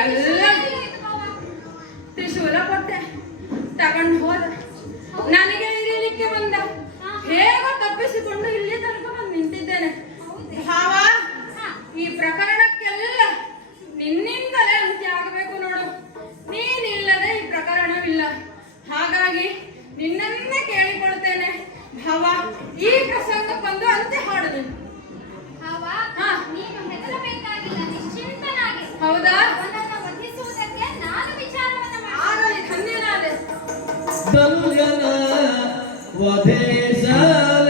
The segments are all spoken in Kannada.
ಎಲ್ಲ ತ್ರಿಶೂಲ ಕೊಟ್ಟೆ, ತಗೊಂಡು ಹೋದ. ನನಗೆ ಇರಲಿಕ್ಕೆ ಬಂದ, ಹೇಗೋ ತಪ್ಪಿಸಿಕೊಂಡು ಇಲ್ಲಿ ತನಕ ಬಂದು ನಿಂತಿದ್ದೇನೆ. ಭಾವ, ಈ ಪ್ರಕರಣಕ್ಕೆಲ್ಲ ನಿನ್ನಿಂದಲೇ ಅಂತ್ಯ ಆಗಬೇಕು ನೋಡು. ನೀನಿಲ್ಲದೆ ಈ ಪ್ರಕರಣವಿಲ್ಲ. ಹಾಗಾಗಿ ನಿನ್ನನ್ನೇ ಕೇಳಿಕೊಳ್ತೇನೆ ಭಾವ, ಈ ಪ್ರಸಂಗಕ್ಕೊಂದು ಅಂತ್ಯ ಹಾಡು ನೀನು. ನೀನು ಹೆದರಬೇಕಾಗಿಲ್ಲ, ನಿಶ್ಚಿಂತನಾಗಿ. ಹೌದಾ? ಅವನನ್ನು ವಧಿಸುವುದಕ್ಕೆ ನಾನು ವಿಚಾರವನ್ನು ಆಗಲಿ, ಧನ್ಯನಾದೆ. ಧನುಜನ ವಧಿಸಲೆಂದು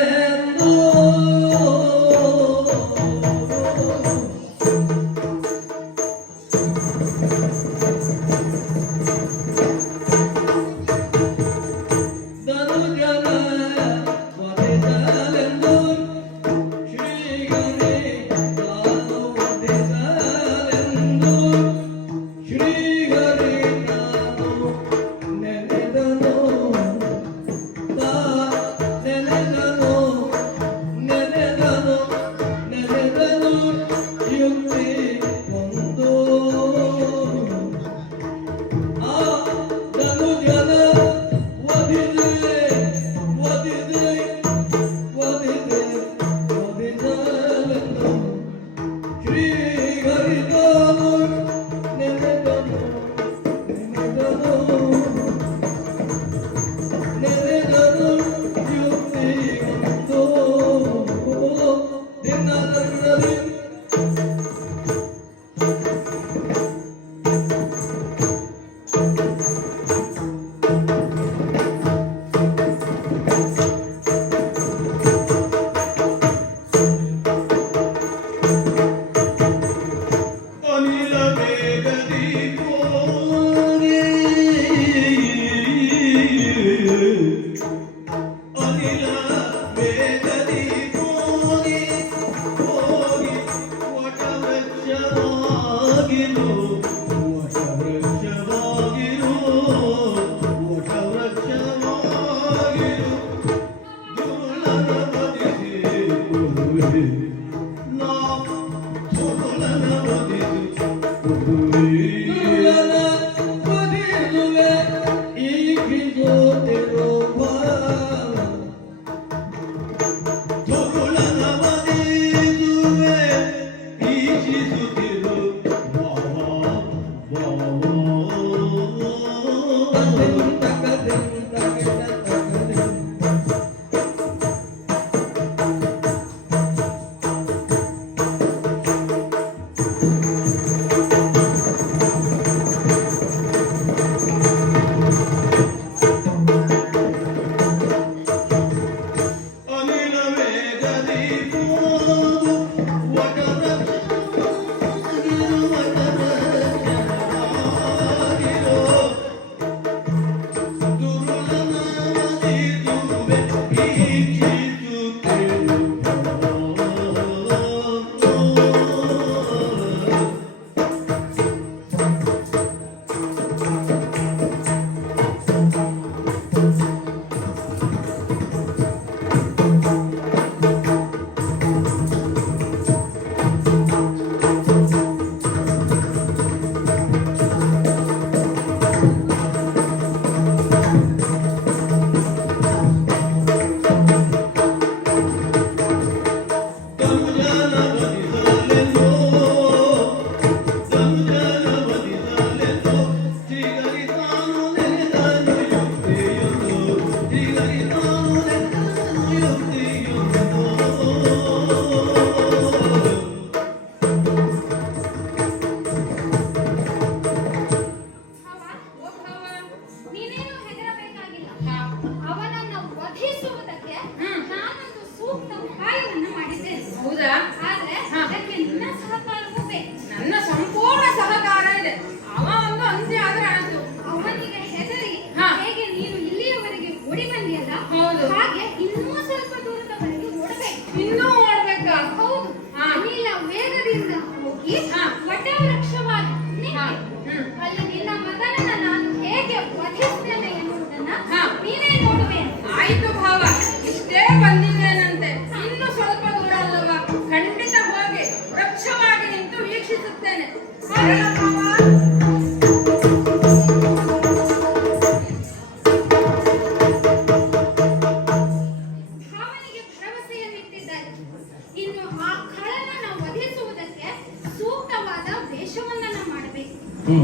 ಖಂಡಿತ ಹೋಗಿ ವೃಕ್ಷವಾಗಿ ನಿಂತು ವೀಕ್ಷಿಸುತ್ತೇನೆ.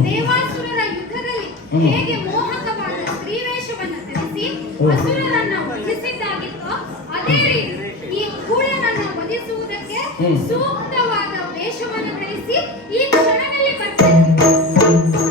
ದೇವಾಸುರರ ಯುದ್ಧದಲ್ಲಿ ಹೇಗೆ ಮೋಹಕವಾದ ಸ್ತ್ರೀವೇಷವನ್ನು ಧರಿಸಿ ಅಸುರರನ್ನ ವಧಿಸಿದ್ದಾಗಿತ್ತೋ ಅದೇ ರೀತಿ ಈ ಗೂಢನನ್ನ ವಧಿಸುವುದಕ್ಕೆ ಸೂಕ್ತವಾದ ವೇಷವನ್ನು ಧರಿಸಿ ಈ ಕ್ಷಣದಲ್ಲಿ ಬರ್ತೇನೆ.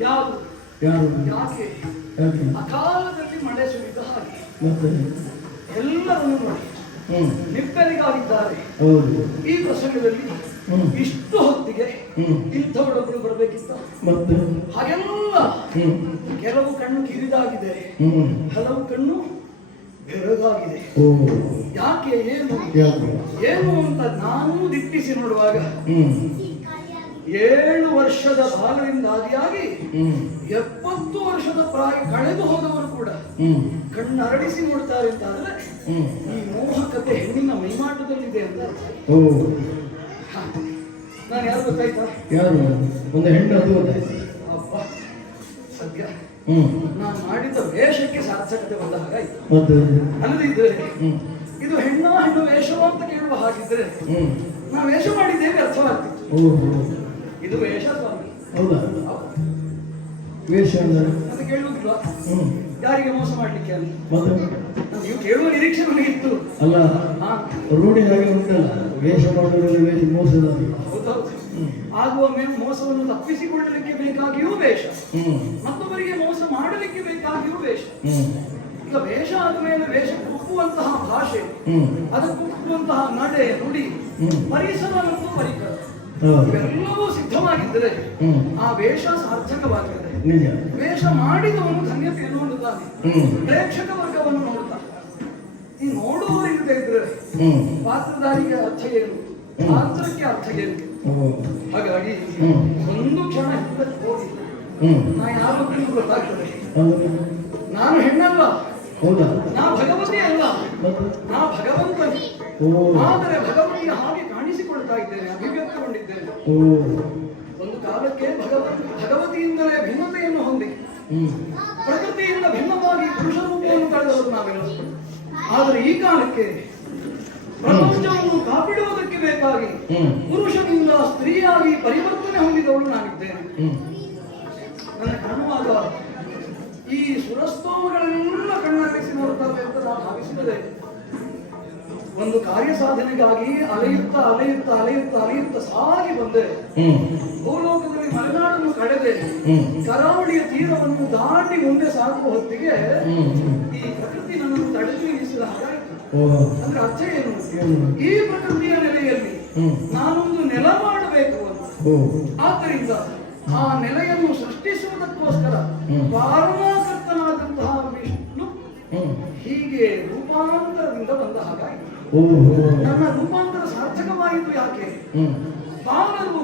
ಯಾವುದು ಯಾರು ಯಾಕೆ ಯಾಕೆ ಅಕಾಲದಲ್ಲಿ ಮಳೆ ಸುರಿದ ಹಾಗೆ ಮತ್ತೆ ಎಲ್ಲರನ್ನು ನೋಡಿ ನಿಪ್ಪೆರಿಗಾಗಿದ್ದಾರೆ. ಹೌದು. ಈ ಪ್ರಸಂಗದಲ್ಲಿ ಇಷ್ಟು ಹೊತ್ತಿಗೆ ಇಂಥವಳೊಬ್ಬಳು ಬರಬೇಕಿತ್ತು. ಮತ್ತೆ ಹಾಗೆಲ್ಲ ಕೆಲವು ಕಣ್ಣು ಕಿರಿದಾಗಿದೆ, ಹಲವು ಕಣ್ಣು ಬೆರಗಾಗಿದೆ. ಯಾಕೆ ಏನು ಅಂತ ನಾನು ದಿಟ್ಟಿಸಿ ನೋಡುವಾಗ 7 ವರ್ಷದ ಬಾಲದಿಂದ ಆದಿಯಾಗಿ 70 ವರ್ಷದ ಪ್ರಾಯ ಕಳೆದು ಹೋದವರು ಕೂಡ ಕಣ್ಣು ಅರಳಿಸಿ ನೋಡ್ತಾರೆ ಅಂತ ಆದ್ರೆ ಈ ಮೋಹಕತೆ ಹೆಣ್ಣಿನ ಮೈಮಾಟದಲ್ಲಿದೆ ಅಂತ. ನಾನು ಯಾರು ಗೊತ್ತಾಯ್ತಾ? ಯಾರು? ಒಂದು ಹೆಣ್ಣು ಅದು ಗೊತ್ತಾಯ್ತು. ಅಪ್ಪ ಸದ್ಯ ನಾನು ಮಾಡಿದ ವೇಷಕ್ಕೆ ಸಾರ್ಥಕತೆ ಬಂದ ಹಾಗಾಯ್ತು. ಅಲ್ಲದಿದ್ರೆ ಇದು ಹೆಣ್ಣು ವೇಷವ ಅಂತ ಕೇಳುವ ಹಾಗಿದ್ರೆ ನಾ ವೇಷ ಮಾಡಿದ್ದೇವೆ ಅರ್ಥವಾಗ್ತಿತ್ತು. ಇದು ವೇಷ ಸ್ವಾಮಿ. ಹೌದಾ? ವೇಷ ಅಂತ ಕೇಳುವುದಿಲ್ಲ ಯಾರಿಗೆ ಮೋಸ ಮಾಡ್ಲಿಕ್ಕೆ ಅಲ್ಲ. ನೀವು ಕೇಳುವ ನಿರೀಕ್ಷೆ ನನಗಿತ್ತು. ಅಲ್ಲ, ರೂಢಿ ಹಾಗೆ ಉಂಟಲ್ಲ, ವೇಷ ಮಾಡುವುದರಲ್ಲಿ ವೇಷ ಮೋಸದ. ಹೌದೌದು. ಆಗುವ ಮೋಸವನ್ನು ತಪ್ಪಿಸಿಕೊಳ್ಳಲಿಕ್ಕೆ ಬೇಕಾಗಿಯೂ ವೇಷ, ಮತ್ತೊಬ್ಬರಿಗೆ ಮೋಸ ಮಾಡಲಿಕ್ಕೆ ಬೇಕಾಗಿಯೂ ವೇಷ. ಈಗ ವೇಷ ಆದ ಮೇಲೆ ವೇಷ ಒಪ್ಪುವಂತಹ ಭಾಷೆ, ಅದಕ್ಕೆ ಒಪ್ಪುವಂತಹ ನಡೆ, ನುಡಿ, ಪರಿಸರ ಮತ್ತು ಪರಿಕರ ಇವೆಲ್ಲವೂ ಸಿದ್ಧವಾಗಿದ್ದರೆ ಆ ವೇಷ ಸಾರ್ಥಕವಾಗಿದೆ. ವೇಷ ಮಾಡಿದವನು ಧನ್ಯತೆಯನ್ನು ಹೊಂದುತ್ತಾನೆ, ಪ್ರೇಕ್ಷಕ ವರ್ಗವನ್ನು ನೋಡುತ್ತಾನೆ. ಈ ನೋಡುವ ಇಲ್ಲದೆ ಇದ್ರೆ ಪಾತ್ರಧಾರಿಗೆ ಅರ್ಥ ಏನು, ಪಾತ್ರಕ್ಕೆ ಅರ್ಥ ಏನು? ಹಾಗಾಗಿ ಒಂದು ಕ್ಷಣ ಹಿಂದಕ್ಕೆ ಹೋಗಿ ನಾ ಯಾರು ಗೊತ್ತಾಗ್ತದೆ. ನಾನು ಹೆಣ್ಣಲ್ಲ, ನಾ ಭಗವತಿ ಅಲ್ಲ, ನಾ ಭಗವಂತನೇ. ಆದರೆ ಭಗವತಿಯ ಹಾಗೆ ಕಾಣಿಸಿಕೊಳ್ತಾ ಇದ್ದೇನೆ, ಅಭಿವ್ಯಕ್ತಗೊಂಡಿದ್ದೇನೆ. ಒಂದು ಕಾಲಕ್ಕೆ ಭಗವತಿಯಿಂದಲೇ ಭಿನ್ನತೆಯನ್ನು ಹೊಂದಿ ಪ್ರಕೃತಿಯಿಂದ ಭಿನ್ನವಾಗಿ ಪುರುಷ ರೂಪವನ್ನು ತಳೆದವರು ನಾವೆಲ್ಲ. ಆದರೆ ಈ ಕಾಲಕ್ಕೆ ಪ್ರಪಂಚವನ್ನು ಕಾಪಿಡುವುದಕ್ಕೆ ಬೇಕಾಗಿ ಪುರುಷನಿಂದ ಸ್ತ್ರೀಯಾಗಿ ಪರಿವರ್ತನೆ ಹೊಂದಿದವಳು ನಾನಿದ್ದೇನೆ. ನನ್ನ ಕಾಣುವಾಗ ಈ ಸುರಸ್ತೋಮಗಳನ್ನೆಲ್ಲ ಕಣ್ಣರಿಸಿ ನೋಡ್ತಾರೆ ಅಂತ ನಾನು ಭಾವಿಸಿದರೆ ಒಂದು ಕಾರ್ಯ ಸಾಧನೆಗಾಗಿ ಅಲೆಯುತ್ತಾ ಸಾಗಿ ಬಂದೆ. ಭೂಲೋಕದಲ್ಲಿ ಮಲೆನಾಡನ್ನು ಕಳೆದೆ ಕರಾವಳಿಯ ತೀರವನ್ನು ದಾಟಿ ಮುಂದೆ ಸಾಗುವ ಹೊತ್ತಿಗೆ ಈ ಪ್ರಕೃತಿ ನನ್ನನ್ನು ತಡೆದು ನಿಲ್ಲಿಸಿದ ಹಾಗಾಯಿತು. ಅಂದ್ರೆ ಅರ್ಥ ಏನು? ಈ ಪ್ರಕೃತಿಯ ನೆಲೆಯಲ್ಲಿ ನಾನೊಂದು ನೆಲ ಮಾಡಬೇಕು ಅಂತ. ಆದ್ದರಿಂದ ಆ ನೆಲೆಯನ್ನು ಸೃಷ್ಟಿಸುವುದಕ್ಕೋಸ್ಕರ ಕಾರಣಕರ್ತನಾದಂತಹ ವಿಷ್ಣು ಹೀಗೆ ರೂಪಾಂತರದಿಂದ ಬಂದ ಹಾಗಾಯಿತು. ನನ್ನ ರೂಪಾಂತರ ಸಾರ್ಥಕವಾಯಿತು. ಯಾಕೆ? ಬಾಲರು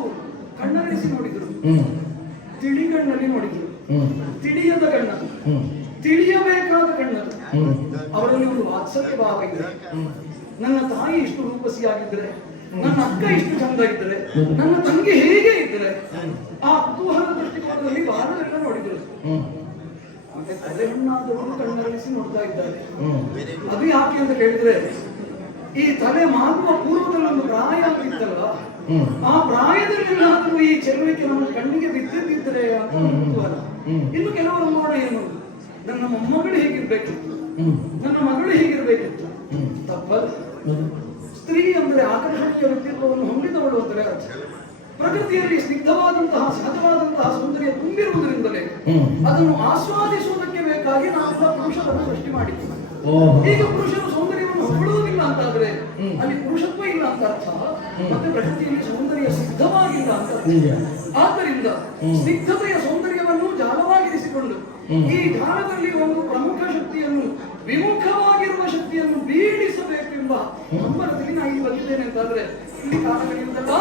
ಕಣ್ಣರಿಸಿ ನೋಡಿದ್ರು, ತಿಳಿಗಣ್ಣಲ್ಲಿ ನೋಡಿದ್ರು, ತಿಳಿಯದ ಕಣ್ಣ, ತಿಳಿಯಬೇಕಾದ ಕಣ್ಣರು. ಅವರಲ್ಲಿ ಒಂದು ವಾತ್ಸಲ್ಯ ಭಾವ ಇದೆ. ನನ್ನ ತಾಯಿ ಇಷ್ಟು ರೂಪಸಿಯಾಗಿದ್ದರೆ, ನನ್ನ ಅಕ್ಕ ಇಷ್ಟು ಚಂದ ಇದ್ದರೆ, ನನ್ನ ತಂಗಿ ಹೇಗೆ ಇದ್ದರೆ, ಆ ಕುತೂಹಲ ದೃಷ್ಟಿಕೋನದಲ್ಲಿ ಬಾಲರೆಲ್ಲ ನೋಡಿದ್ರು. ಮತ್ತೆ ತಲೆ ಹೆಣ್ಣಾದವರು ಕಣ್ಣರಳಿಸಿ ನೋಡ್ತಾ ಇದ್ದಾರೆ. ಅದು ಯಾಕೆ ಅಂತ ಕೇಳಿದ್ರೆ, ಈ ತಲೆ ಮಾಗುವ ಪೂರ್ವದಲ್ಲಿ ಒಂದು ಪ್ರಾಯ ಆಗ್ತಿತ್ತಲ್ಲ, ಆ ಪ್ರಾಯದಲ್ಲೆಲ್ಲಾದರೂ ಈ ಚೆಲುವಿಕೆ ನಮ್ಮ ಕಣ್ಣಿಗೆ ಬಿದ್ದಿದ್ದರೆ ಅಂತ ಕುತೂಹಲ. ಇನ್ನು ಕೆಲವರು ನೋಡ ಏನು, ನನ್ನ ಮೊಮ್ಮಗಳು ಹೀಗಿರ್ಬೇಕಿತ್ತು, ನನ್ನ ಮಗಳು ಹೀಗಿರ್ಬೇಕಿತ್ತು. ತಪ್ಪಲ್ಲ. ಸ್ತ್ರೀ ಅಂದ್ರೆ ಆಕರ್ಷಣೀಯ ವ್ಯಕ್ತಿತ್ವವನ್ನು ಹೊಂದಿದವಳು ಅಂತಲೇ ಅರ್ಥ. ಪ್ರಕೃತಿಯಲ್ಲಿ ಸ್ನಿಗ್ಧವಾದಂತಹ ಸಹಜವಾದಂತಹ ಸೌಂದರ್ಯ ತುಂಬಿರುವುದರಿಂದಲೇ ಅದನ್ನು ಆಸ್ವಾದಿಸುವುದಕ್ಕೆ ಬೇಕಾಗಿ ನಾವೆಲ್ಲ ಪುರುಷರನ್ನು ಸೃಷ್ಟಿ ಮಾಡಿದ್ದೀವಿ. ಈಗ ಪುರುಷರು ಸೌಂದರ್ಯವನ್ನು ಹೊಗಳುವುದಿಲ್ಲ ಅಂತಾದ್ರೆ ಅಲ್ಲಿ ಪುರುಷತ್ವ ಇಲ್ಲ ಅಂತ ಅರ್ಥ. ಮತ್ತೆ ಪ್ರಕೃತಿಯಲ್ಲಿ ಸೌಂದರ್ಯ ಸಿದ್ಧವಾಗಿಲ್ಲ ಅಂತ ಅರ್ಥ. ಆದ್ದರಿಂದ ಸ್ನಿಗ್ಧತೆಯ ಸೌಂದರ್ಯವನ್ನು ಜಾಲವಾಗಿರಿಸಿಕೊಂಡು ಈ ಜಾಲದಲ್ಲಿ ಒಂದು ಪ್ರಮುಖ ಶಕ್ತಿಯನ್ನು, ವಿಮುಖವಾಗಿರುವ ಶಕ್ತಿಯನ್ನು ಬೀಳಿಸಬೇಕೆಂಬ ಹಂಬಲದಲ್ಲಿ ನಾನು ಇಲ್ಲಿ ಬಂದಿದ್ದೇನೆ ಅಂತಾದ್ರೆ ಇಲ್ಲಿ ಕಾರಣಗಳಿಂದಲ್ಲ.